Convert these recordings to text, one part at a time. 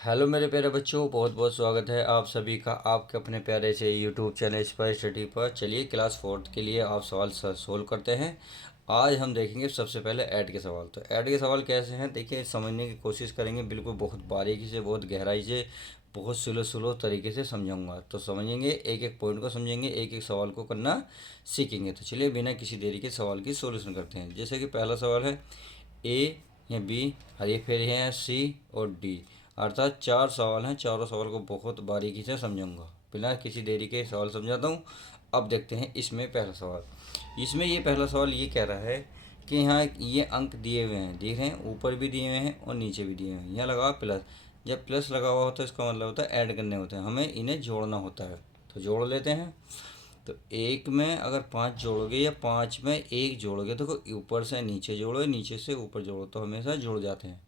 Hello मेरे प्यारे बच्चों, बहुत बहुत स्वागत है आप सभी का आपके अपने प्यारे से यूट्यूब चैनल स्पाइस स्टडी पर। चलिए क्लास फोर्थ के लिए आप सवाल सोल्व करते हैं। आज हम देखेंगे सबसे पहले ऐड के सवाल। तो ऐड के सवाल कैसे हैं देखिए, समझने की कोशिश करेंगे, बिल्कुल बहुत बारीकी से, बहुत गहराई से, बहुत स्लो स्लो तरीके से समझाऊंगा। तो समझेंगे, एक एक पॉइंट को समझेंगे, एक एक सवाल को करना सीखेंगे। तो चलिए बिना किसी देरी के सवाल की सोल्यूशन करते हैं। जैसे कि पहला सवाल है, ए या बी, हरी फेरी हैं सी और डी। अर्थात चार सवाल हैं, चारों सवाल को बहुत बारीकी से समझूंगा। बिना किसी देरी के सवाल समझाता हूँ। अब देखते हैं इसमें पहला सवाल। इसमें ये पहला सवाल ये कह रहा है कि यहाँ ये अंक दिए हुए हैं, देख रहे हैं, ऊपर भी दिए हुए हैं और नीचे भी दिए हुए हैं। यहाँ लगा प्लस। जब प्लस लगा हुआ होता है इसका मतलब होता है ऐड करने होते हैं, हमें इन्हें जोड़ना होता है। तो जोड़ लेते हैं। तो एक में अगर पाँच जोड़ोगे या पाँच में एक जोड़ोगे तो ऊपर से नीचे जोड़ो, नीचे से ऊपर जोड़ो, तो हमेशा जुड़ जाते हैं।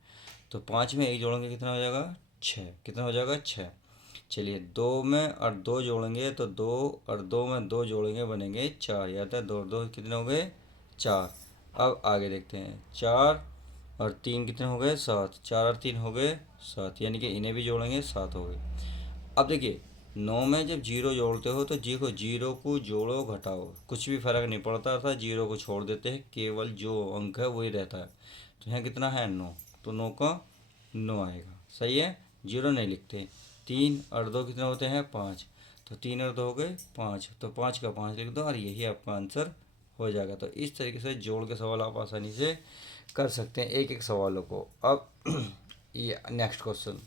तो पाँच में एक जोड़ेंगे कितना हो जाएगा, छः। कितना हो जाएगा, छः। चलिए दो में और दो जोड़ेंगे तो दो, और दो में दो जोड़ेंगे बनेंगे चार। या तो दो और दो कितने हो गए, चार। अब आगे देखते हैं, चार और तीन कितने हो गए, सात। चार और तीन हो गए सात, यानी कि इन्हें भी जोड़ेंगे, सात हो गए। अब देखिए, नौ में जब जीरो जोड़ते हो तो जीरो को जोड़ो घटाओ कुछ भी फर्क नहीं पड़ता था, जीरो को छोड़ देते हैं, केवल जो अंक है वही रहता है। तो यहाँ कितना है, नौ। तो नौ का नौ आएगा, सही है, जीरो नहीं लिखते। तीन और दो कितने होते हैं, पाँच। तो तीन और दो हो गए पाँच, तो पाँच का पाँच लिख दो और यही आपका आंसर हो जाएगा। तो इस तरीके से जोड़ के सवाल आप आसानी से कर सकते हैं, एक एक सवालों को। अब ये नेक्स्ट क्वेश्चन,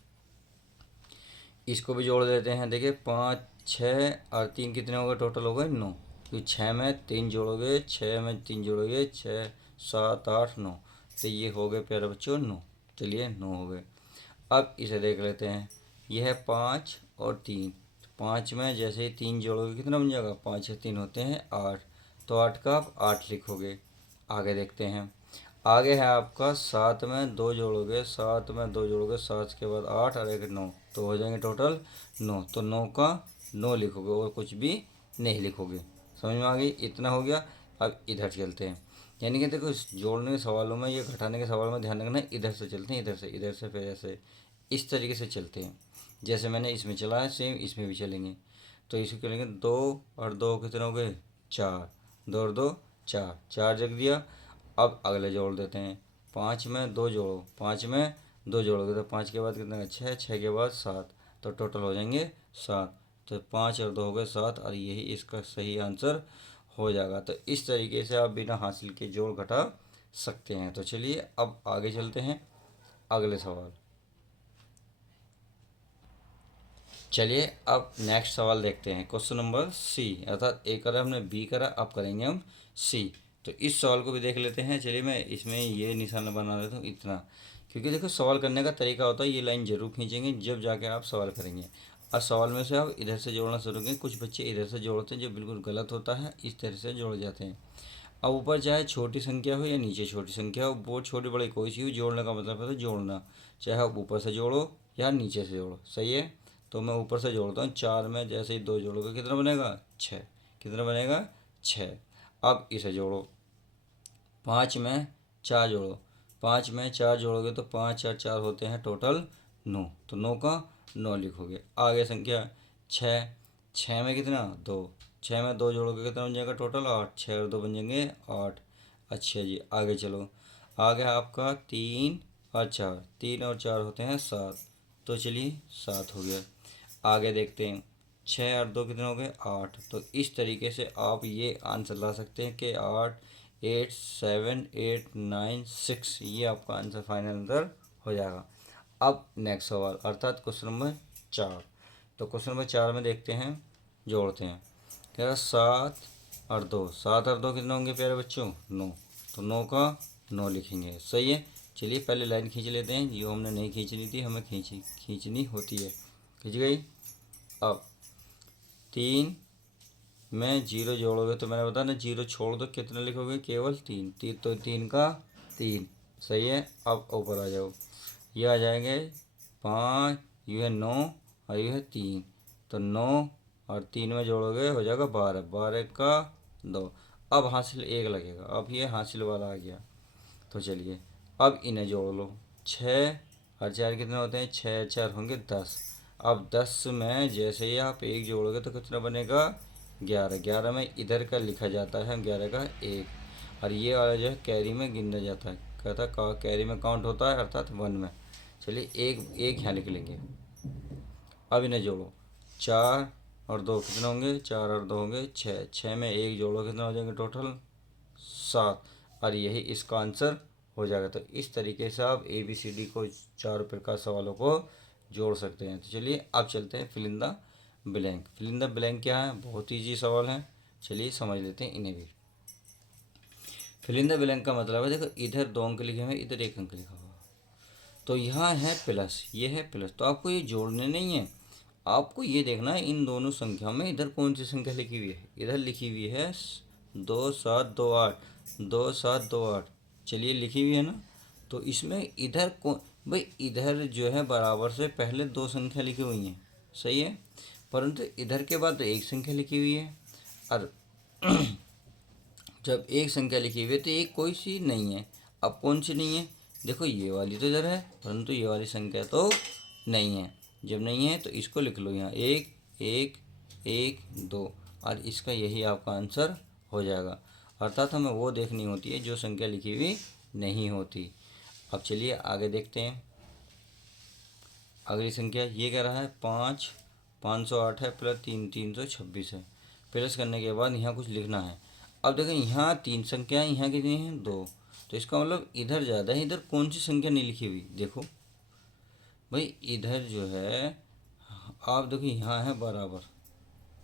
इसको भी जोड़ देते हैं। देखिए पाँच, छः और तीन कितने हो गए, टोटल हो गए नौ। तो छः में तीन जोड़ोगे, छः में तीन जोड़ोगे, छः सात आठ नौ। तो ये हो गए प्यारे बच्चों नौ। चलिए नौ हो गए। अब इसे देख लेते हैं, यह है पाँच और तीन। पाँच में जैसे ही तीन जोड़ोगे कितना बन जाएगा, पाँच या तीन होते हैं आठ। तो आठ का आप आठ लिखोगे। आगे देखते हैं, आगे है आपका सात में दो जोड़ोगे, सात में दो जोड़ोगे, सात के बाद आठ और एक नौ, तो हो जाएंगे टोटल नौ। तो नौ का नौ लिखोगे और कुछ भी नहीं लिखोगे। समझ में आ गई, इतना हो गया। अब इधर चलते हैं, यानी कि देखो इस जोड़ने के सवालों में, ये घटाने के सवाल में ध्यान रखना, इधर से चलते हैं, इधर से फिर ऐसे इस तरीके से चलते हैं। जैसे मैंने इसमें चला है सेम इसमें भी चलेंगे। तो इसको करेंगे, दो और दो कितने हो गए, चार। दो और दो चार, चार जग दिया। अब अगले जोड़ देते हैं, पाँच में दो जोड़ो, पाँच में दो जोड़ोगे तो पाँच के बाद कितना, छः, छः के बाद सात, तो टोटल हो जाएंगे सात। तो पाँच और दो हो गए सात, और यही इसका सही आंसर हो जाएगा। तो इस तरीके से आप बिना हासिल के जोड़ घटा सकते हैं। तो चलिए अब आगे चलते हैं, अगले सवाल। चलिए अब नेक्स्ट सवाल देखते हैं, क्वेश्चन नंबर सी। अर्थात ए करा हमने, बी करा, अब करेंगे हम सी। तो इस सवाल को भी देख लेते हैं। चलिए मैं इसमें ये निशान बना देता हूँ इतना, क्योंकि देखो सवाल करने का तरीका होता है, ये लाइन जरूर खींचेंगे जब जाके आप सवाल करेंगे। और सवाल में से आप इधर से जोड़ना शुरू करेंगे। कुछ बच्चे इधर से जोड़ते हैं जो बिल्कुल गलत होता है, इस तरह से जोड़ जाते हैं। अब ऊपर चाहे छोटी संख्या हो या नीचे छोटी संख्या हो, वो छोटी बड़ी कोई सी हो, जोड़ने का मतलब है जोड़ना। चाहे आप ऊपर से जोड़ो या नीचे से जोड़ो, सही है। तो मैं ऊपर से जोड़ता हूँ, चार में जैसे ही दो जोड़ोगे कितना बनेगा, छः। कितना बनेगा, छः। अब इसे जोड़ो, पाँच में चार जोड़ो, पाँच में चार जोड़ोगे तो पाँच और चार होते हैं टोटल नौ। तो नौ का नौ लिखोगे। आगे संख्या छः, छः में कितना, दो। छः में दो जोड़ोगे कितना बन जाएगा, टोटल आठ। छः और दो बन जाएंगे आठ। अच्छा जी, आगे चलो। आगे आपका तीन और चार, तीन और चार होते हैं सात। तो चलिए सात हो गया। आगे देखते हैं, छः और दो कितने हो गए, आठ। तो इस तरीके से आप ये आंसर ला सकते हैं कि आठ, eight, seven, eight, nine, six, ये आपका आंसर फाइनल आंसर हो जाएगा। अब नेक्स्ट सवाल, अर्थात क्वेश्चन नंबर चार। तो क्वेश्चन नंबर चार में देखते हैं, जोड़ते हैं। क्या सात और दो, सात और दो कितने होंगे प्यारे बच्चों, नौ। तो नौ का नौ लिखेंगे, सही है। चलिए पहले लाइन खींच लेते हैं, जो हमने नहीं खींचनी थी, हमें खींचनी होती है, खींच गई। अब तीन में जीरो जोड़ोगे तो मैंने बताया ना, जीरो छोड़ दो, कितना लिखोगे, केवल तीन। तीन तो तीन का तीन, सही है। अब ऊपर आ जाओ, ये आ जाएंगे पाँच, ये है नौ और ये है तीन। तो नौ और तीन में जोड़ोगे हो जाएगा बारह, बारह का दो। अब हासिल एक लगेगा, अब ये हासिल वाला आ गया। तो चलिए अब इन्हें जोड़ लो, छः और चार कितने होते हैं, 6 4 होंगे 10। अब 10 में जैसे ही आप एक जोड़ोगे तो कितना बनेगा, 11। 11 में इधर का लिखा जाता है 11 का 1, और ये वाला जो है कैरी में गिना जाता है, कहता कैरी में काउंट होता है अर्थात 1 में। चलिए एक एक यहाँ लिख लेंगे। अब इन्हें जोड़ो, 4 और 2 कितने होंगे, 4 और 2 होंगे 6। 6 में एक जोड़ो कितना हो जाएंगे टोटल, 7, और यही इसका आंसर हो जाएगा। तो इस तरीके से आप ABCD को 4 प्रकार सवालों को जोड़ सकते हैं। तो चलिए अब चलते हैं fill in the blank. Fill in the blank क्या है, बहुत ईजी सवाल है, चलिए समझ लेते हैं इन्हें भी। फिल इन द ब्लैंक का मतलब है, देखो इधर 2 अंक लिखे हुए, इधर 1 अंक लिखा हुआ, तो यहाँ है प्लस, ये है प्लस, तो आपको ये जोड़ने नहीं है, आपको ये देखना है इन दोनों संख्याओं में इधर कौन सी संख्या लिखी हुई है। इधर लिखी हुई है 2 7 2 8, 2 7 2 8, चलिए लिखी हुई है ना। तो इसमें इधर कौन, भाई इधर जो है बराबर से पहले 2 संख्या लिखी हुई हैं, सही है, परंतु इधर के बाद तो एक संख्या लिखी हुई है। और जब एक संख्या लिखी हुई है तो एक कोई सी नहीं है। अब कौन सी नहीं है, देखो ये वाली तो इधर है, परंतु ये वाली संख्या तो नहीं है। जब नहीं है तो इसको लिख लो यहाँ 1 1 1 2, और इसका यही आपका आंसर हो जाएगा। अर्थात हमें वो देखनी होती है जो संख्या लिखी हुई नहीं होती। अब चलिए आगे देखते हैं। अगली संख्या ये कह रहा है 5 508 है प्लस 3 326 है। प्लस करने के बाद यहाँ कुछ लिखना है। अब देखें यहाँ 3 संख्याएँ, यहाँ कितनी हैं 2, तो इसका मतलब इधर ज़्यादा है। इधर कौन सी संख्या नहीं लिखी हुई, देखो भाई इधर जो है, आप देखो यहाँ है बराबर,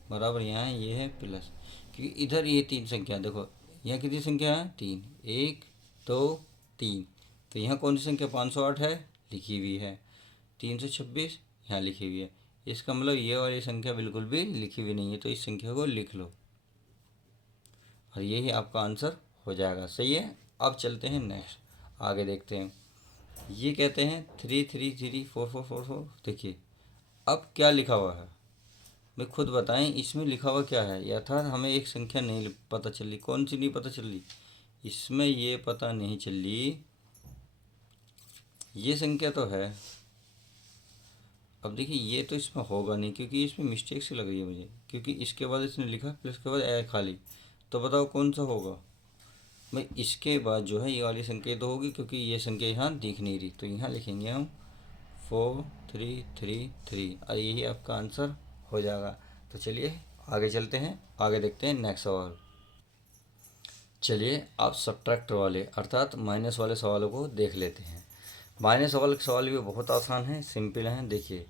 बराबर यहाँ है, ये है प्लस, क्योंकि इधर ये 3 संख्या, देखो यहाँ कितनी संख्या है 3, 1 2 3, तो यहाँ कौन सी संख्या 508 है लिखी हुई है, 326 यहाँ लिखी हुई है। इसका मतलब ये वाली संख्या बिल्कुल भी लिखी हुई नहीं है, तो इस संख्या को लिख लो और यही आपका आंसर हो जाएगा, सही है। अब चलते हैं नेक्स्ट, आगे देखते हैं। ये कहते हैं 3 3 3 4 4 4 4, देखिए अब क्या लिखा हुआ है, भाई खुद बताएं इसमें लिखा हुआ क्या है। यथार्थ हमें एक संख्या नहीं पता चली, कौन सी नहीं पता चली, इसमें ये पता नहीं चली, ये संख्या तो है। अब देखिए ये तो इसमें होगा नहीं, क्योंकि इसमें मिस्टेक सी लग रही है मुझे, क्योंकि इसके बाद इसने लिखा प्लस के बाद ए खाली, तो बताओ कौन सा होगा। भाई इसके बाद जो है ये वाली संख्या तो होगी, क्योंकि ये संख्या यहाँ दिख नहीं रही, तो यहाँ लिखेंगे हम 4 3 3 3, और यही आपका आंसर हो जाएगा। तो चलिए आगे चलते हैं, आगे देखते हैं नेक्स्ट सवाल। चलिए आप सब्ट्रैक्ट वाले अर्थात माइनस वाले सवालों को देख लेते हैं। माइनस वाले सवाल भी बहुत आसान है, सिंपल हैं। देखिए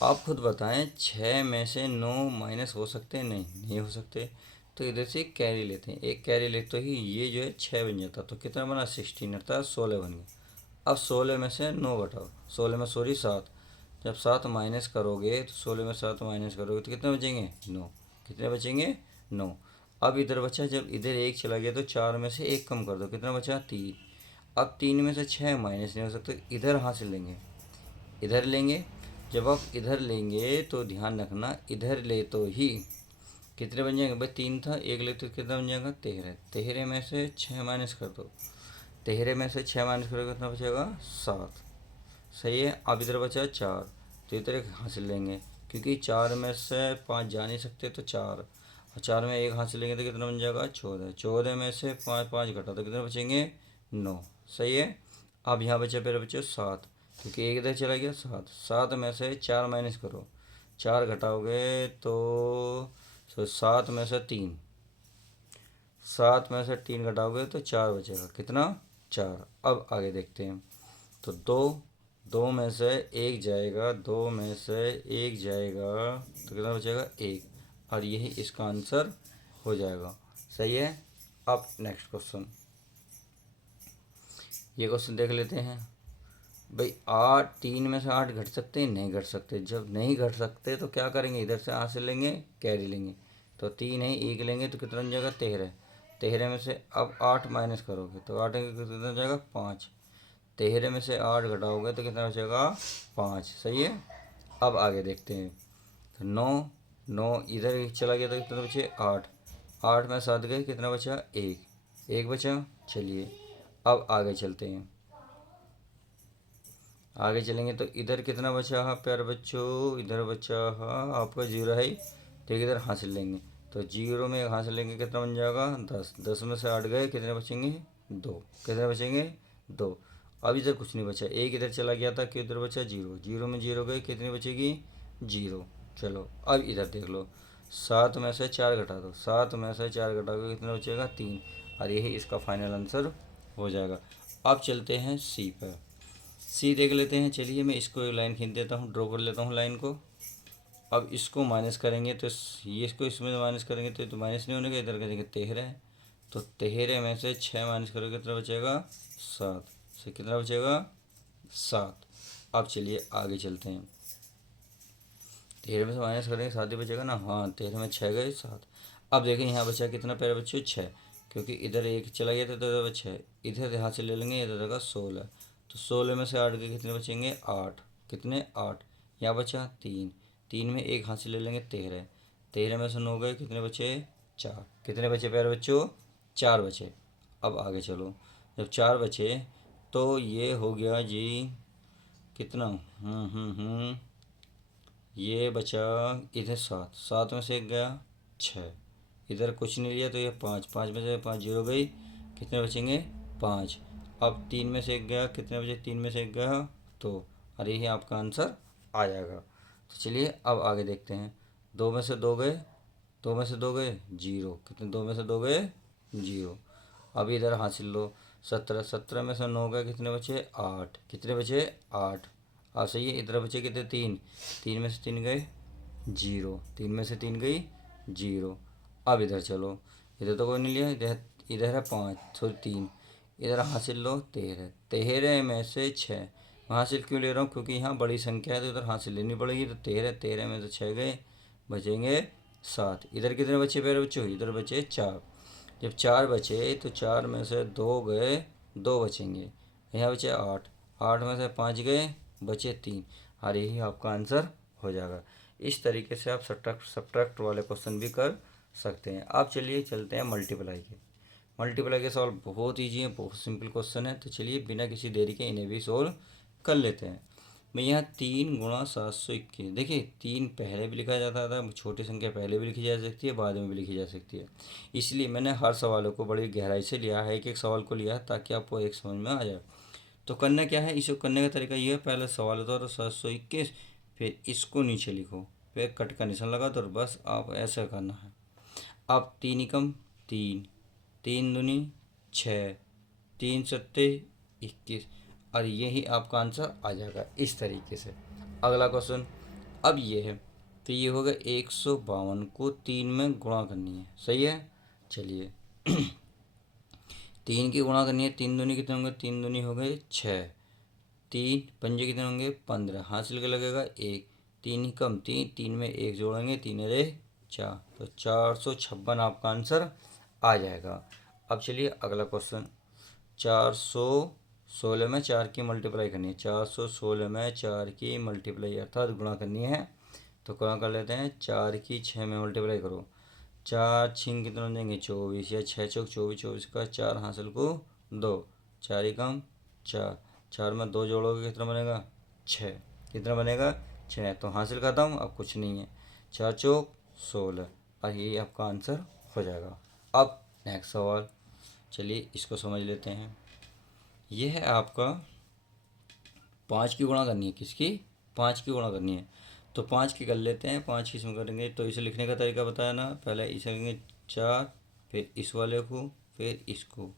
आप खुद बताएं 6 में से 9 माइनस हो सकते हैं, नहीं नहीं हो सकते, तो इधर से एक कैरी लेते हैं, एक कैरी लेते ही ये जो है 6 बन जाता, तो कितना बना 16 अर्थात 16 बन गया। अब 16 में से 9 घटाओ, 16 में सॉरी 7, जब 7 माइनस करोगे तो 16 में 7 माइनस करोगे तो कितने बचेंगे 9, कितने बचेंगे 9। अब इधर बचा, जब इधर 1 चला गया तो 4 में से 1 कम कर दो, कितना बचा 3। अब 3 में से 6 माइनस नहीं हो सकते, इधर हासिल लेंगे, इधर लेंगे। जब आप इधर लेंगे तो ध्यान रखना, इधर ले तो ही कितने बन जाएंगे भाई, 3 था, 1 ले तो कितना बन जाएगा 13। 13 में से 6 माइनस कर दो, 13 में से 6 माइनस करोगे कितना बचेगा 7, सही है। अब इधर बचा 4, तो इधर एक हासिल लेंगे, क्योंकि 4 में से 5 जा नहीं सकते, तो 4, और 4 में 1 हासिल लेंगे तो कितना बन जाएगा 14। 14 में से 5 5 घटा तो कितने बचेंगे 9, सही है। अब यहाँ बचे फिर बचे 7, क्योंकि एक इधर चला गया 7। 7 में से 4 माइनस करो, 4 घटाओगे तो 7 में से 3, 7 में से 3 घटाओगे तो 4 बचेगा, कितना 4। अब आगे देखते हैं, तो 2 में से 1 जाएगा, 2 में से 1 जाएगा तो कितना बचेगा 1, और यही इसका आंसर हो जाएगा, सही है। अब नेक्स्ट क्वेश्चन, ये क्वेश्चन देख लेते हैं। भाई 8, 3 में से 8 घट सकते हैं, नहीं घट सकते। जब नहीं घट सकते तो क्या करेंगे, इधर से हासिल लेंगे, कैरी लेंगे, तो 3 है 1 लेंगे तो कितना बन जाएगा 13। 13 में से अब 8 माइनस करोगे तो 8 कितना हो जाएगा 5। 13 में से 8 घटाओगे तो कितना बचेगा 5, सही है। अब आगे देखते हैं, तो 9 इधर चला गया तो कितना बचे 8, 8 में 7 गए कितना बचा 1 बचा। चलिए अब आगे चलते हैं, आगे चलेंगे तो इधर कितना बचा है प्यारे बच्चों, इधर बचा है आपका 0 है, तो इधर हासिल लेंगे तो 0 में हासिल लेंगे कितना बन जाएगा 10, 10 में से 8 गए कितने बचेंगे 2, कितने बचेंगे 2। अब इधर कुछ नहीं बचा, एक इधर चला गया था कि इधर बचा 0, 0 में 0 गए कितनी बचेगी 0। चलो अब इधर देख लो, 7 में से 4 घटा दो, 7 में से 4 घटा दो कितना बचेगा 3, और यही इसका फाइनल आंसर हो जाएगा। अब चलते हैं सी पर, सी देख लेते हैं। चलिए मैं इसको एक लाइन खींच देता हूँ, ड्रॉ कर लेता हूँ लाइन को। अब इसको माइनस करेंगे तो ये इसको इसमें माइनस करेंगे तो माइनस नहीं होने का, इधर करेंगे 13, तो 13 में से 6 माइनस करोगे कितना बचेगा 7, से कितना बचेगा 7। अब चलिए आगे चलते हैं, 13 में से माइनस करेंगे 7 ही बचेगा ना, हाँ 13 में 6 गए 7। अब देखें यहाँ बचा कितना प्यारे बच्चों 6, क्योंकि इधर एक चला गया था तो इधर बचा 6, इधर यहाँ से ले लेंगे, इधर रहेगा 16, तो 16 में से 8 के कितने बचेंगे 8, कितने 8, यहाँ बचा 3, 3 में एक हाथ से ले लेंगे 13, 13 में से 9 गए कितने बचे 4, कितने बचे प्यारे बच्चों 4 बचे। अब आगे चलो, जब 4 बचे तो ये हो गया जी कितना, ये बचा इधर 7, 7 में से एक गया 6, इधर कुछ नहीं लिया तो ये 5, 5 में से 5 जीरो गई, कितने बचेंगे 5। अब 3 में से एक गया कितने बचे, 3 में से एक गया तो, अरे यही आपका आंसर आ जाएगा। तो चलिए अब आगे देखते हैं, 2 में से 2 गए, 2 में से 2 गए 0, कितने 2 में से 2 गए 0। अब इधर हासिल लो 17, 17 में से 9 गए कितने बचे 8, कितने बचे 8। हाँ सही है, इधर बचे कितने 3, 3 में से 3 गए 0, 3 में से 3 गई 0। अब इधर चलो, इधर तो कोई नहीं लिया, इधर इधर है 5 सॉरी 3, इधर हासिल लो 13, 13 में से 6, हासिल क्यों ले रहा हूँ क्योंकि यहाँ बड़ी संख्या है तो इधर हासिल लेनी पड़ेगी, तो 13, 13 में से 6 गए बचेंगे 7। इधर कितने बचे प्यारे बच्चों, इधर बचे 4, जब 4 बचे तो 4 में से 2 गए 2 बचेंगे, यहाँ बचे 8, 8 में से 5 गए बचे 3, और यही आपका आंसर हो जाएगा। इस तरीके से आप सब्ट्रैक्ट वाले क्वेश्चन भी कर सकते हैं। अब चलिए चलते हैं मल्टीप्लाई के, मल्टीप्लाई के सॉल्व बहुत ईजी है, बहुत सिंपल क्वेश्चन है, तो चलिए बिना किसी देरी के इन्हें भी सॉल्व कर लेते हैं। मैं यहाँ 3 गुणा 721, देखिए 3 पहले भी लिखा जाता था, छोटी संख्या पहले भी लिखी जा सकती है बाद में भी लिखी जा सकती है, इसलिए मैंने हर सवालों को बड़ी गहराई से लिया है, एक एक सवाल को लिया है ताकि आपको एक समझ में आ जाए। तो करना क्या है, इसको करने का तरीका ये है, पहले सवाल उतारो 721, फिर इसको नीचे लिखो, फिर कट का निशान लगा दो, बस आप ऐसा करना है। अब 3 एकम 3, 3 दूनी 6, 3 सत्ते 21, और यही आपका आंसर आ जाएगा इस तरीके से। अगला क्वेश्चन अब ये है, तो ये होगा 152 को 3 में गुणा करनी है, सही है। चलिए 3 की गुणा करनी है, 3 दूनी कितने होंगे, 3 दूनी हो गए 6, 3 पंजे कितने होंगे 15, हासिल के लगेगा 1, 3 ही कम 3, 3 में 1 जोड़ेंगे 3 रे 4, तो 456 आपका आंसर आ जाएगा। अब चलिए अगला क्वेश्चन, 416 में 4 की मल्टीप्लाई करनी है, 416 में 4 की मल्टीप्लाई अर्थात गुणा करनी है, तो गुणा कर लेते हैं, 4 की 6 में मल्टीप्लाई करो, 4 छिंग कितने हो जाएंगे 24, या 6 चौक 24, 24 का 4 हासिल को 2, 4 ही कम 4, 4 में 2 जोड़ोगे कितना बनेगा 6, कितना बनेगा 6, तो हासिल खत्म, अब कुछ नहीं है, 4 चौक 16, और यही आपका आंसर हो जाएगा। अब नेक्स्ट सवाल, चलिए इसको समझ लेते हैं। यह है आपका 5 की गुणा करनी है, किसकी 5 की गुणा करनी है, तो 5 की कर लेते हैं, 5 किस में करेंगे, तो इसे लिखने का तरीका बताया ना, पहले इसे करेंगे 4, फिर इस वाले को, फिर इसको,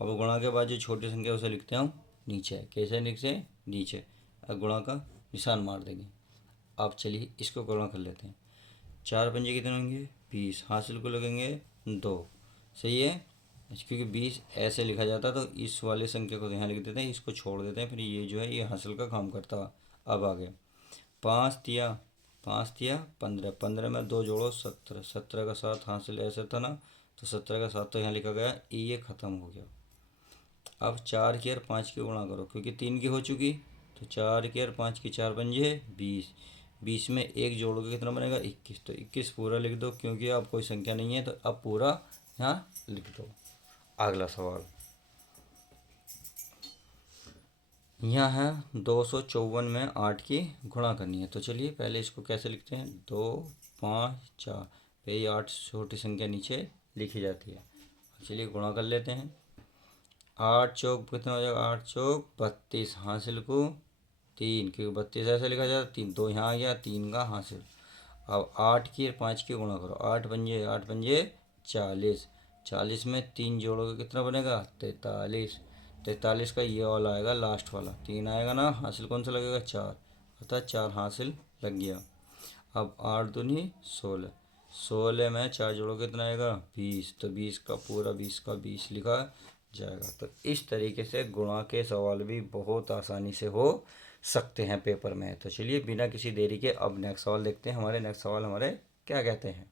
अब गुणा के बाद जो छोटी संख्या उसे लिखते हैं नीचे, कैसे नीचे नीचे, अब गुणा का निशान मार देंगे। अब चलिए इसको गुणा कर लेते हैं, 4 पंजे कितने होंगे 20, हासिल को लगेंगे 2, सही है, क्योंकि 20 ऐसे लिखा जाता है तो इस वाले संख्या को यहाँ लिख देते हैं, इसको छोड़ देते हैं, फिर ये जो है ये हासिल का काम करता है। अब आगे 5 दिया 15, 15 में 2 जोड़ो 17, 17 का 7 हासिल ऐसे था ना, तो 17 का 7 तो यहाँ लिखा गया, ये ख़त्म हो गया। अब 4 की और 5 की गुणा करो, क्योंकि 3 की हो चुकी, तो 4 की और 5 की 4 पंजे 20, 20 में 1 जोड़ोगे कितना बनेगा 21, तो 21 पूरा लिख दो, क्योंकि अब कोई संख्या नहीं है तो अब पूरा यहाँ लिख दो। अगला सवाल, यहाँ है 254 में 8 की गुणा करनी है। तो चलिए पहले इसको कैसे लिखते हैं, 2 5 4, ये 8 छोटी संख्या नीचे लिखी जाती है। चलिए गुणा कर लेते हैं। 8 चौक कितना हो जाएगा, 8 चौक 32, हासिल को 3, क्योंकि 32 ऐसे लिखा जाता है, 3 2 यहाँ आ गया, 3 का हासिल। अब 8 की और 5 की गुणा करो, 8 पंजे 40, 40 में 3 जोड़ोगे कितना बनेगा, 43, 43 का ये वाला आएगा लास्ट वाला, 3 आएगा ना, हासिल कौन सा लगेगा, 4, अर्थात 4 हासिल लग गया। अब 8 दूनी 16, 16 में 4 जोड़ोगे कितना आएगा, 20, तो 20 का पूरा 20 का 20 लिखा जाएगा। तो इस तरीके से गुणा के सवाल भी बहुत आसानी से हो सकते हैं पेपर में। तो चलिए बिना किसी देरी के अब नेक्स्ट सवाल देखते हैं। हमारे नेक्स्ट सवाल हमारे क्या कहते हैं।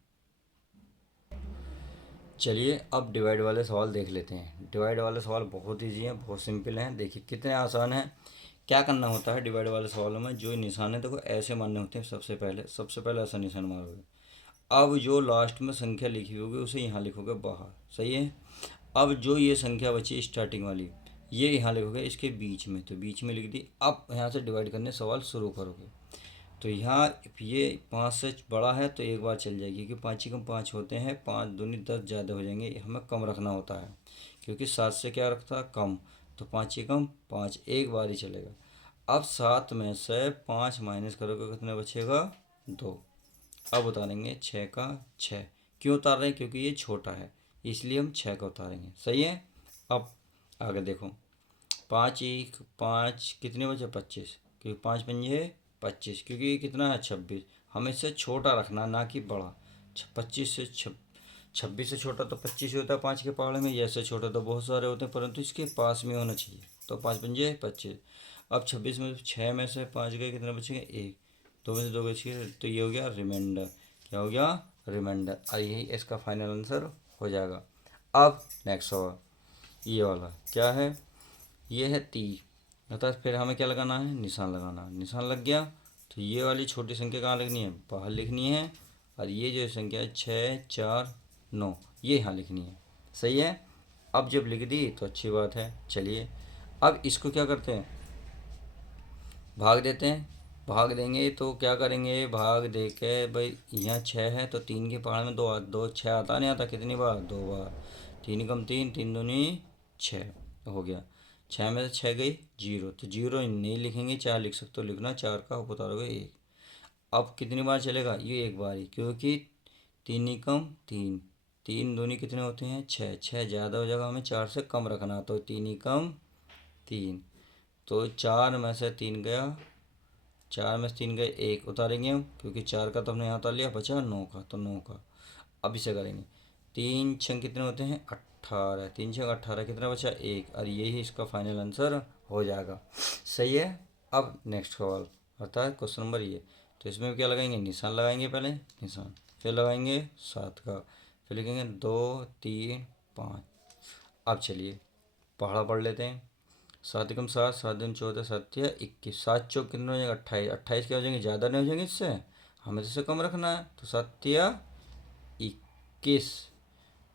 चलिए अब डिवाइड वाले सवाल देख लेते हैं। डिवाइड वाले सवाल बहुत ईजी हैं, बहुत सिंपल हैं। देखिए कितने आसान हैं। क्या करना होता है डिवाइड वाले सवालों में, जो निशान है देखो ऐसे मानने होते हैं। सबसे पहले ऐसा निशान मारोगे। अब जो लास्ट में संख्या लिखी होगी उसे यहाँ लिखोगे बाहर, सही है। अब जो ये संख्या बची स्टार्टिंग वाली, ये यहाँ लिखोगे इसके बीच में, तो बीच में लिख दी। अब यहाँ से डिवाइड करने सवाल शुरू करोगे। तो यहाँ ये 5 से बड़ा है तो एक बार चल जाएगी, क्योंकि 5 ही कम 5 होते हैं, 5 दूनी 10 ज़्यादा हो जाएंगे, हमें कम रखना होता है, क्योंकि 7 से क्या रखता है कम, तो 5 ही कम 5 एक बार ही चलेगा। अब 7 में से 5 माइनस करोगे कितना बचेगा, 2। अब उतारेंगे 6 का 6, क्यों उतार रहे हैं, क्योंकि ये छोटा है इसलिए हम 6 का उतारेंगे, सही है। अब आगे देखो, 5 एक 5 कितने बचे, 25, क्योंकि 5 पंजे 25, क्योंकि ये कितना है 26, हमें इससे छोटा रखना ना कि बड़ा। 25 से 26 से छोटा तो 25 ही होता है 5 के पहाड़ में, ऐसे छोटा तो बहुत सारे होते हैं, परंतु इसके पास में होना चाहिए। तो 5 पंजे 25। अब 26 में 6 में से 5 गए कितने बचेंगे, एक, 2 में से 2 बचेंगे, तो ये हो गया रिमाइंडर। क्या हो गया, रिमाइंडर। और यही इसका फाइनल आंसर हो जाएगा। अब नेक्स्ट सवाल ये वाला क्या है, ये है 30, अर्थात फिर हमें क्या लगाना है, निशान लगाना है। निशान लग गया तो ये वाली छोटी संख्या कहाँ लिखनी है, बाहर लिखनी है। और ये जो संख्या है 6 4 9, ये यहाँ लिखनी है, सही है। अब जब लिख दी तो अच्छी बात है। चलिए अब इसको क्या करते हैं, भाग देते हैं। भाग देंगे तो क्या करेंगे, भाग दे के भाई यहाँ 6 है तो 3 के पहाड़ में 2 2 6 आता नहीं आता, कितनी बार, 2 बार। 3 कम 3, 3 दूनी 6 हो गया। 6 में से 6 गई 0, तो 0 नहीं लिखेंगे, 4 लिख सकते हो, लिखना 4 का उतारोगे 1। अब कितनी बार चलेगा, ये एक बार ही, क्योंकि 3 कम 3, 3 दूनी कितने होते हैं 6, 6 ज़्यादा हो जाएगा, हमें 4 से कम रखना, तो 3 कम 3, तो 4 में से 3 गया, 4 में से 3 गए 1, उतारेंगे हम, क्योंकि 4 का तो हमने यहाँ उतार लिया, बचा 9 का, तो 9 का। अब इसे करेंगे, 3 छः कितने होते हैं 18, 3 छः 18, कितना बचा 1, और यही इसका फाइनल आंसर हो जाएगा, सही है। अब नेक्स्ट सवाल अर्थात क्वेश्चन नंबर ये, तो इसमें भी क्या लगाएंगे, निशान लगाएंगे, पहले निशान, फिर लगाएंगे 7 का, फिर लिखेंगे 2 3 5। अब चलिए पहाड़ा पढ़ लेते हैं। 7 एकम 7, 7 दूनी 14, 7 या 21, 7 चौक कितने हो जाएंगे 28, 28 क्या हो जाएंगे, ज़्यादा नहीं हो जाएंगे इससे, हमें तो इससे कम रखना है, तो 7 या 21,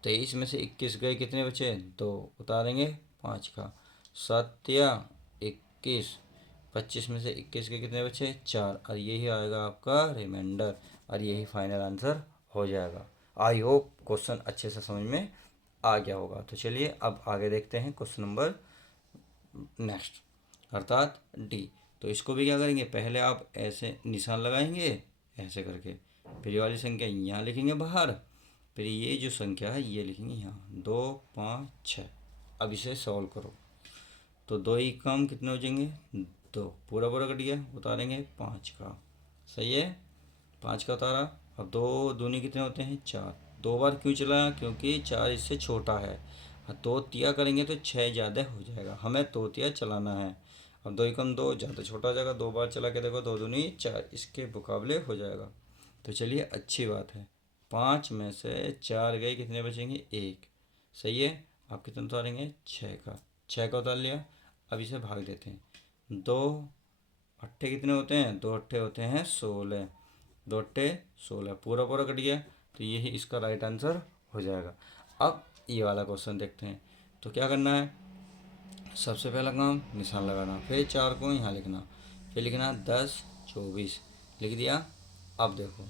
23 में से 21 गए, कितने बचे 2, उतारेंगे 5 का, 7 या 21, 25 में से 21 के कितने बचे 4, और यही आएगा आपका रिमाइंडर, और यही फाइनल आंसर हो जाएगा। आई होप क्वेश्चन अच्छे से समझ में आ गया होगा। तो चलिए अब आगे देखते हैं क्वेश्चन नंबर नेक्स्ट, अर्थात डी। तो इसको भी क्या करेंगे, पहले आप ऐसे निशान लगाएंगे ऐसे करके, फिर ये वाली संख्या यहाँ लिखेंगे बाहर, फिर ये जो संख्या है ये लिखेंगे यहाँ 2 5 6। अब इसे सॉल्व करो, तो 2 ही कम कितने हो जाएंगे 2, पूरा पूरा कट गया, उतारेंगे 5 का, सही है। 5 का उतारा। अब 2 दूनी कितने होते हैं 4, 2 बार क्यों चला, क्योंकि 4 इससे छोटा है। दो तिया करेंगे तो 6 ज़्यादा हो जाएगा, हमें दो तिया चलाना है। अब 2 एकम 2 ज़्यादा छोटा हो जाएगा, 2 बार चला के देखो, 2 दूनी 4 इसके मुकाबले हो जाएगा। तो चलिए अच्छी बात है, 5 में से 4 गए, कितने बचेंगे 1, सही है। आप कितना उतारेंगे 6 का, 6 का उतार लिया। अब इसे भाग देते हैं, 2 अट्ठे कितने होते हैं, 2 अट्ठे होते हैं 16, 2 अट्ठे 16, पूरा पूरा कट गया, तो यही इसका राइट आंसर हो जाएगा। अब ये वाला क्वेश्चन देखते हैं। तो क्या करना है, सबसे पहला काम निशान लगाना, फिर 4 को यहाँ लिखना, फिर लिखना 10 24 लिख दिया। अब देखो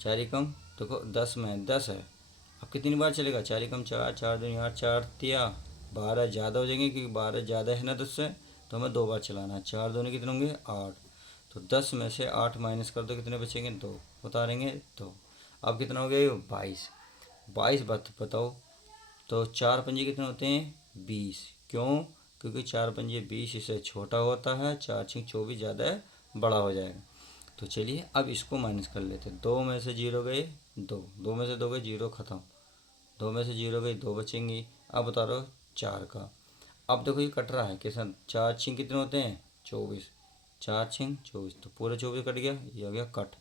4 एकम, देखो 10 में 10 है, अब कितनी बार चलेगा, 4 एकम 4, 4 दूनी 8, 4 तिया 12 ज़्यादा हो जाएंगे क्योंकि 12 ज़्यादा है ना 10 से, तो हमें 2 बार चलाना है। 4 दूनी कितने होंगे 8, तो 10 में से 8 माइनस कर दो, कितने बचेंगे 2, उतारेंगे 2। अब कितना हो गया ये 22, 22 बताओ। तो 4 पंजे कितने होते हैं 20, क्यों, क्योंकि 4 पंजे 20 इससे छोटा होता है, 4 छिक 24 ज़्यादा है, बड़ा हो जाएगा। तो चलिए अब इसको माइनस कर लेते हैं। 2 में से 0 गए 2, 2 में से 2 गए 0 ख़त्म, 2 में से 0 गई 2 बचेंगी। अब बता रहा 4 का। अब देखो ये कट रहा है कैसा, 4 छिंग कितने होते हैं 24, 4 छिंग 24, तो पूरा 24 कट गया, ये हो गया कट,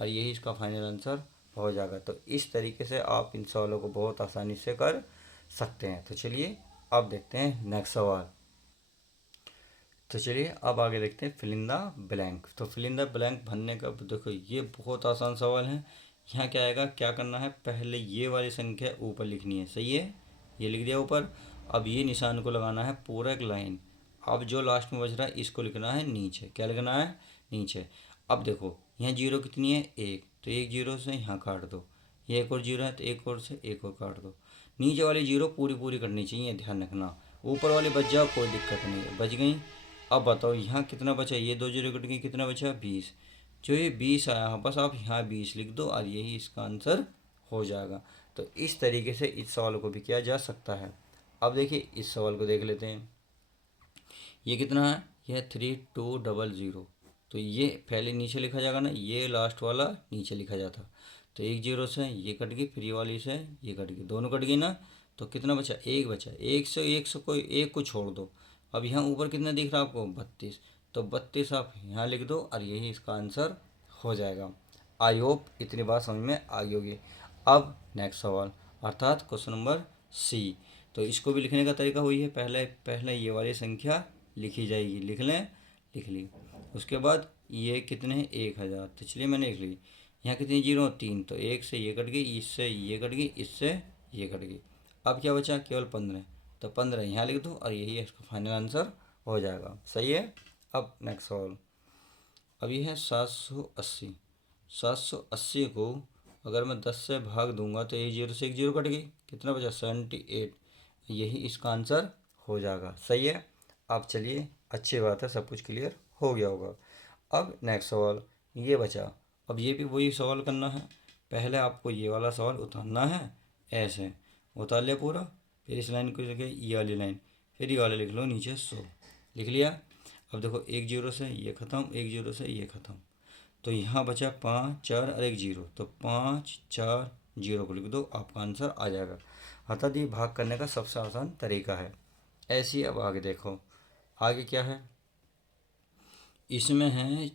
और यही इसका फाइनल आंसर हो जाएगा। तो इस तरीके से आप इन सवालों को बहुत आसानी से कर सकते हैं। तो चलिए अब देखते हैं नेक्स्ट सवाल। तो चलिए अब आगे देखते हैं फिल इन द ब्लैंक। तो फिल इन द ब्लैंक भरने का देखो ये बहुत आसान सवाल है। यहाँ क्या आएगा, क्या करना है, पहले ये वाली संख्या ऊपर लिखनी है, सही है, ये लिख दिया ऊपर। अब ये निशान को लगाना है पूरा एक लाइन। अब जो लास्ट में बच रहा है इसको लिखना है नीचे, क्या लिखना है नीचे। अब देखो यहाँ जीरो कितनी है 1, तो एक जीरो से यहाँ काट दो, ये एक और जीरो है तो एक और से एक और काट दो। नीचे वाली जीरो पूरी पूरी करनी चाहिए, ध्यान रखना। ऊपर वाली बच जाओ कोई दिक्कत नहीं है, बच गई। अब बताओ यहाँ कितना बचा, ये 2 जीरो कट गई, कितना बचा 20। जो ये 20 आया बस आप यहाँ 20 लिख दो और यही इसका आंसर हो जाएगा। तो इस तरीके से इस सवाल को भी किया जा सकता है। अब देखिए इस सवाल को देख लेते हैं। ये कितना है, यह 3200, तो ये पहले नीचे लिखा जाएगा ना, ये लास्ट वाला नीचे लिखा जाता। तो एक जीरो से ये कट गई, फिर ये वाली से ये कट गई, दोनों कट गई ना, तो कितना बचा एक बचा, एक से कोई एक को छोड़ दो। अब यहाँ ऊपर कितना दिख रहा है आपको 32, तो 32 आप यहाँ लिख दो और यही इसका आंसर हो जाएगा। आई होप इतनी बात समझ में आ गई होगी। अब नेक्स्ट सवाल अर्थात क्वेश्चन नंबर सी। तो इसको भी लिखने का तरीका वही है, पहले पहले ये वाली संख्या लिखी जाएगी, लिख लें, लिख ली। उसके बाद ये कितने हैं 1000, तो चलिए मैंने लिख ली। यहाँ कितनी जीरो 3, तो एक से ये कट गई, इससे ये कट गई, इससे ये कट गई। अब क्या बचा केवल 15, तो 15 यहाँ लिख दो और यही इसका फाइनल आंसर हो जाएगा, सही है। अब नेक्स्ट सवाल, अब ये है 780। 780 को अगर मैं 10 से भाग दूंगा तो ये जीरो से एक जीरो कट गई, कितना बचा 78, यही इसका आंसर हो जाएगा, सही है। अब चलिए अच्छी बात है, सब कुछ क्लियर हो गया होगा। अब नेक्स्ट सवाल ये बचा। अब ये भी वही सवाल करना है, पहले आपको ये वाला सवाल उतारना है, ऐसे उतार लिया पूरा, फिर इस लाइन को लिखे ये वाली लाइन, फिर ये वाला लिख लो नीचे 100 लिख लिया। अब देखो एक जीरो से ये ख़त्म, एक जीरो से ये ख़त्म, तो यहाँ बचा 5 4 और एक जीरो, तो 5 4 जीरो को लिख दो, आपका आंसर आ जाएगा। अर्थात ये भाग करने का सबसे आसान तरीका है। ऐसे ही अब आगे देखो, आगे क्या है, इसमें है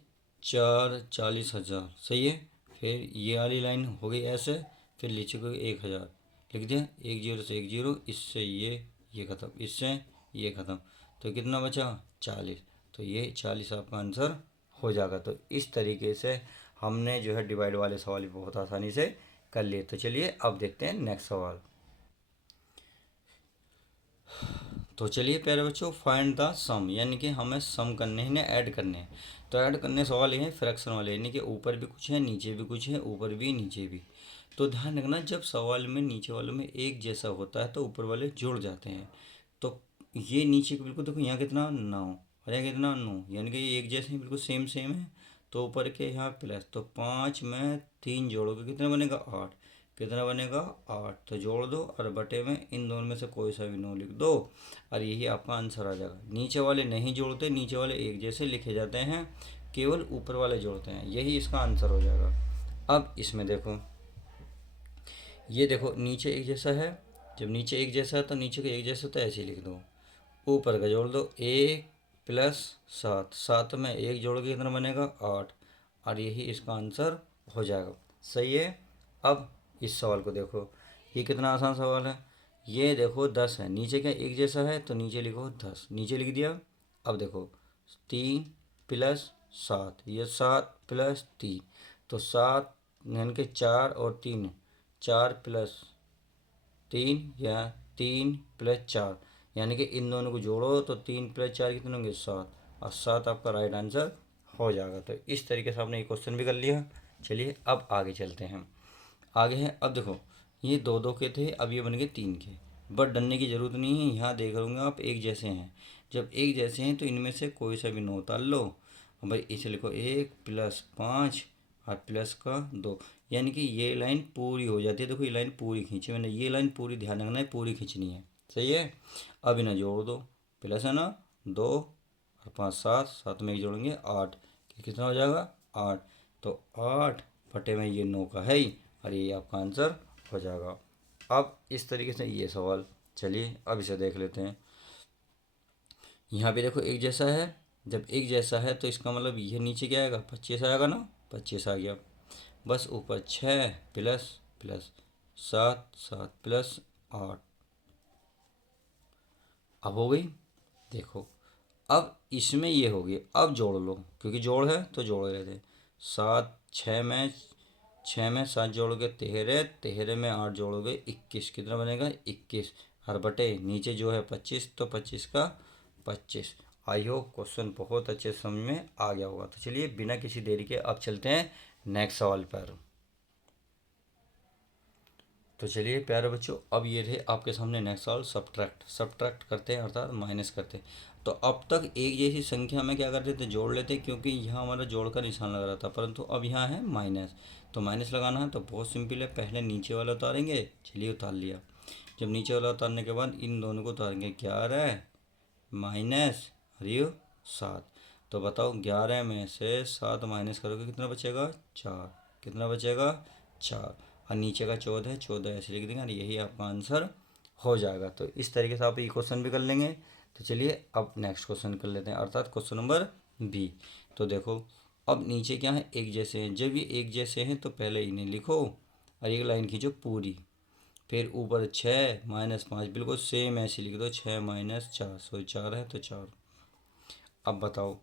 440,000, सही है। फिर ये वाली लाइन हो गई ऐसे, फिर नीचे को 1000 लिख दिया, एक जीरो से एक जीरो, इससे ये ख़त्म, इससे ये ख़त्म, तो कितना बचा 40, तो ये 40 आपका आंसर हो जाएगा। तो इस तरीके से हमने जो है डिवाइड वाले सवाल भी बहुत आसानी से कर लिए। तो चलिए अब देखते हैं नेक्स्ट सवाल। तो चलिए प्यारे बच्चों, फाइंड द सम, यानी कि हमें सम करने हैं ना ऐड करने हैं। तो ऐड करने सवाल ये हैं फ्रैक्शन वाले, यानी कि ऊपर भी कुछ है नीचे भी कुछ है, ऊपर भी नीचे भी। तो ध्यान रखना जब सवाल में नीचे वालों में एक जैसा होता है तो ऊपर वाले जुड़ जाते हैं। तो ये नीचे को बिल्कुल देखो, यहाँ कितना 9 और यहाँ कितना 9, यानी कि ये एक जैसे हैं, बिल्कुल सेम सेम है। तो ऊपर के यहाँ प्लस, तो 5 में 3 जोड़ोगे कितना बनेगा 8, कितना बनेगा 8, तो जोड़ दो और बटे में इन दोनों में से कोई सा भी 9 लिख दो और यही आपका आंसर आ जाएगा। नीचे वाले नहीं जोड़ते, नीचे वाले एक जैसे लिखे जाते हैं, केवल ऊपर वाले जोड़ते हैं, यही इसका आंसर हो जाएगा। अब इसमें देखो, ये देखो नीचे एक जैसा है, जब नीचे एक जैसा है तो नीचे का एक जैसा तो ऐसे ही लिख दो, ऊपर का जोड़ दो 1 प्लस 7, 7 में एक जोड़ के कितना बनेगा 8, और यही इसका आंसर हो जाएगा, सही है। अब इस सवाल को देखो, ये कितना आसान सवाल है। ये देखो 10 है, नीचे क्या एक जैसा है तो नीचे लिखो 10, नीचे लिख दिया। अब देखो 3 प्लस 7, ये 7 प्लस 3, तो 7 यानी कि 4 और 3, 4 प्लस 3 या 3 प्लस 4, यानी कि इन दोनों को जोड़ो तो 3 + 4 कितने होंगे 7, और 7 आपका राइट आंसर हो जाएगा। तो इस तरीके से आपने ये क्वेश्चन भी कर लिया। चलिए अब आगे चलते हैं। आगे हैं, अब देखो ये 2 2 के थे, अब ये बन गए 3 के। बट डरने की ज़रूरत नहीं है, यहाँ देख रहे आप एक जैसे हैं। जब एक जैसे हैं तो इनमें से कोई सा भी 9 उतार लो। अब भाई इसे लिखो 1 + 5 और प्लस का 2, यानी कि ये लाइन पूरी हो जाती है। देखो ये लाइन पूरी खींची मैंने, ये लाइन पूरी ध्यान रखना है, पूरी खींचनी है। सही है। अब इन्हें जोड़ दो, प्लस है ना 2 और 5 7, साथ में एक जोड़ेंगे 8, कितना हो जाएगा 8। तो 8 बटे में ये 9 का है ही, और ये आपका आंसर हो जाएगा। अब इस तरीके से ये सवाल, चलिए अब इसे देख लेते हैं। यहाँ पे देखो एक जैसा है, जब एक जैसा है तो इसका मतलब ये नीचे क्या आएगा 25 आएगा ना, 25 आ गया। बस ऊपर 6 प्लस प्लस 7 7 प्लस 8, अब हो गई। देखो अब इसमें ये होगी, अब जोड़ लो क्योंकि जोड़ है तो जोड़ लेते हैं। 7 6 में 7 जोड़ोगे 13, 13 में 8 जोड़ोगे 21, कितना बनेगा 21, हर बटे नीचे जो है 25, तो 25 का 25। आई होप क्वेश्चन बहुत अच्छे समझ में आ गया होगा। तो चलिए बिना किसी देरी के अब चलते हैं नेक्स्ट सवाल पर। तो चलिए प्यारे बच्चों, अब ये थे आपके सामने नेक्स्ट सवाल। सब्ट्रैक्ट करते हैं अर्थात माइनस करते हैं। तो अब तक एक जैसी संख्या में क्या करते थे जोड़ लेते, क्योंकि यहाँ हमारा जोड़ का निशान लग रहा था, परंतु अब यहाँ है माइनस। तो माइनस लगाना है तो बहुत सिंपल है, पहले नीचे वाला उतारेंगे। चलिए उतार लिया। जब नीचे वाला उतारने के बाद इन दोनों को उतारेंगे, 11 माइनस और 7। तो बताओ 11 में से 7 माइनस करोगे कितना बचेगा 4, कितना बचेगा 4, और नीचे का 14 है, 14 ऐसे लिख देंगे और यही आपका आंसर हो जाएगा। तो इस तरीके से आप ये क्वेश्चन भी कर लेंगे। तो चलिए अब नेक्स्ट क्वेश्चन कर लेते हैं, अर्थात क्वेश्चन नंबर बी। तो देखो अब नीचे क्या है एक जैसे हैं, जब ये एक जैसे हैं तो पहले इन्हें लिखो और एक लाइन खींचो पूरी, फिर ऊपर 6 माइनस 5 बिल्कुल सेम ऐसे लिख दो, 6 माइनस 4, सो 4 है तो 4। अब बताओ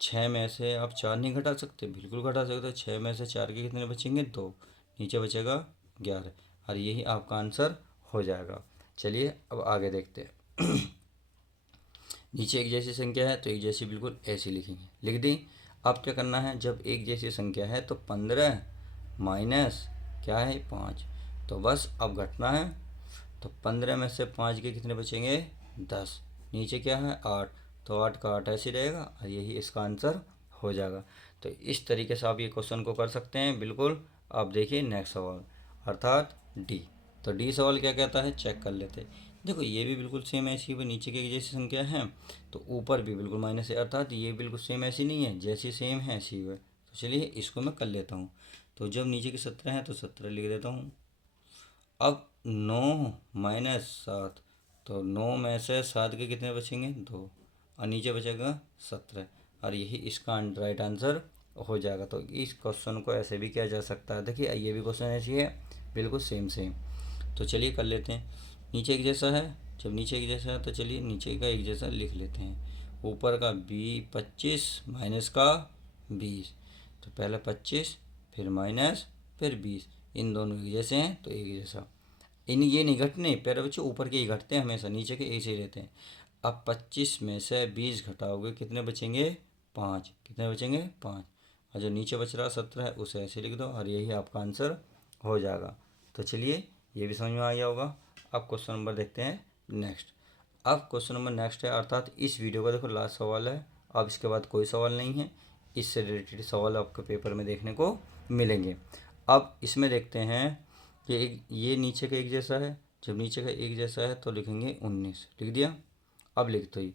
6 में से आप 4 नहीं घटा सकते, बिल्कुल घटा सकते हो। 6 में से 4 के कितने बचेंगे 2, नीचे बचेगा 11, और यही आपका आंसर हो जाएगा। चलिए अब आगे देखते हैं। नीचे एक जैसी संख्या है तो एक जैसी बिल्कुल ऐसी लिखेंगे, लिख दी। अब क्या करना है, जब एक जैसी संख्या है तो 15 माइनस क्या है 5, तो बस अब घटना है। तो 15 में से 5 के कितने बचेंगे 10, नीचे क्या है 8, तो 8 का 8 ऐसे रहेगा और यही इसका आंसर हो जाएगा। तो इस तरीके से आप ये क्वेश्चन को कर सकते हैं बिल्कुल। आप देखिए नेक्स्ट सवाल, अर्थात डी। तो डी सवाल क्या कहता है चेक कर लेते हैं। देखो ये भी बिल्कुल सेम ऐसी है, नीचे की जैसी संख्या है तो ऊपर भी बिल्कुल माइनस है, अर्थात ये बिल्कुल सेम ऐसी नहीं है, जैसी सेम है ऐसी है। तो चलिए इसको मैं कर लेता हूँ। तो जब नीचे की 17 है तो 17 लिख देता हूँ। अब 9 माइनस 7, तो 9 में से 7 के कितने बचेंगे 2, और नीचे बचेगा 17, और यही इसका राइट आंसर हो जाएगा। तो इस क्वेश्चन को ऐसे भी किया जा सकता है। देखिए ये भी क्वेश्चन ऐसी है बिल्कुल सेम सेम। तो चलिए कर लेते हैं। नीचे एक जैसा है, जब नीचे एक जैसा है तो चलिए नीचे का एक जैसा लिख लेते हैं। ऊपर का 25 माइनस का 20, तो पहले 25 फिर माइनस फिर 20, इन दोनों एक जैसे हैं तो एक जैसा। इन ये नहीं घटने प्यारे बच्चों, ऊपर के ही घटते हैं हमेशा, नीचे के ऐसे ही रहते हैं। अब 25 में से 20 घटाओगे कितने बचेंगे 5, कितने बचेंगे 5, और जो नीचे बच रहा 17 है उसे ऐसे लिख दो और यही आपका आंसर हो जाएगा। तो चलिए ये भी समझ में आ गया होगा। अब क्वेश्चन नंबर देखते हैं नेक्स्ट। अब क्वेश्चन नंबर नेक्स्ट है, अर्थात इस वीडियो का देखो लास्ट सवाल है। अब इसके बाद कोई सवाल नहीं है, इससे रिलेटेड सवाल आपके पेपर में देखने को मिलेंगे। अब इसमें देखते हैं कि एक ये नीचे का एक जैसा है, जब नीचे का एक जैसा है तो लिखेंगे 19, लिख दिया। अब लिख दो,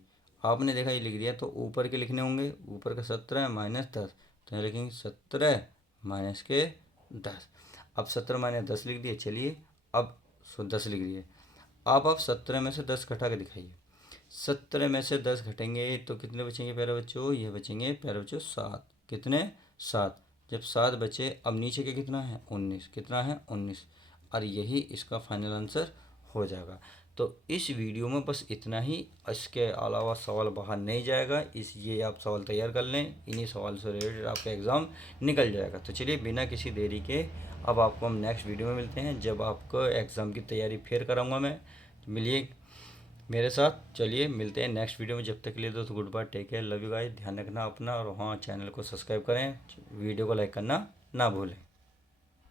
आपने देखा ये लिख दिया, तो ऊपर के लिखने होंगे, ऊपर का 17 माइनस 10, तो यहाँ लिखेंगे 17 माइनस के 10। अब 17 माइनस 10 लिख दिए। चलिए अब 10 लिख दिए। अब 17 में से 10 घटा के दिखाइए। 17 में से 10 घटेंगे तो कितने बचेंगे प्यारे बच्चों, ये बचेंगे प्यारे बच्चों 7, कितने 7। जब 7 बचे अब नीचे के कितना है 19, कितना है 19, और यही इसका फाइनल आंसर हो जाएगा। तो इस वीडियो में बस इतना ही, इसके अलावा सवाल बाहर नहीं जाएगा, इसलिए आप सवाल तैयार कर लें, इन्हीं सवाल से रिलेटेड आपका एग्ज़ाम निकल जाएगा। तो चलिए बिना किसी देरी के अब आपको हम नेक्स्ट वीडियो में मिलते हैं, जब आपको एग्ज़ाम की तैयारी फिर कराऊंगा मैं। मिलिए। मेरे साथ। चलिए मिलते हैं नेक्स्ट वीडियो में, जब तक के लिए दोस्तों good bye, take care, love you guys, ध्यान रखना अपना, और हाँ चैनल को सब्सक्राइब करें, वीडियो को लाइक करना ना भूलें।